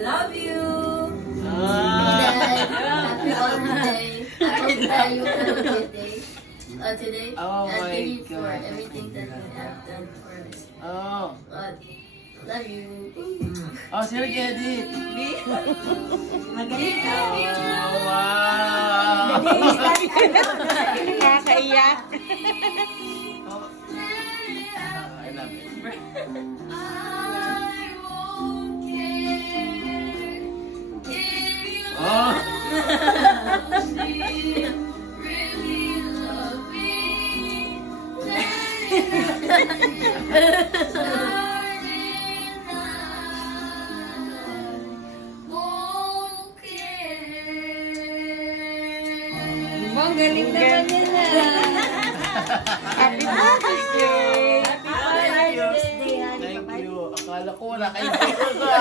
love you. Happy holiday. I hope that you have a good day today. Oh and my thank you for God. everything that you have done for us. Oh. Love you. Oh, sino nag-edit? Magaling ka. Oh, wow. Nakakaiyak. Oh. I love it. Oh. Ang galing naman yun na. Happy birthday. Thank you. Akala ko wala kayo dito sa.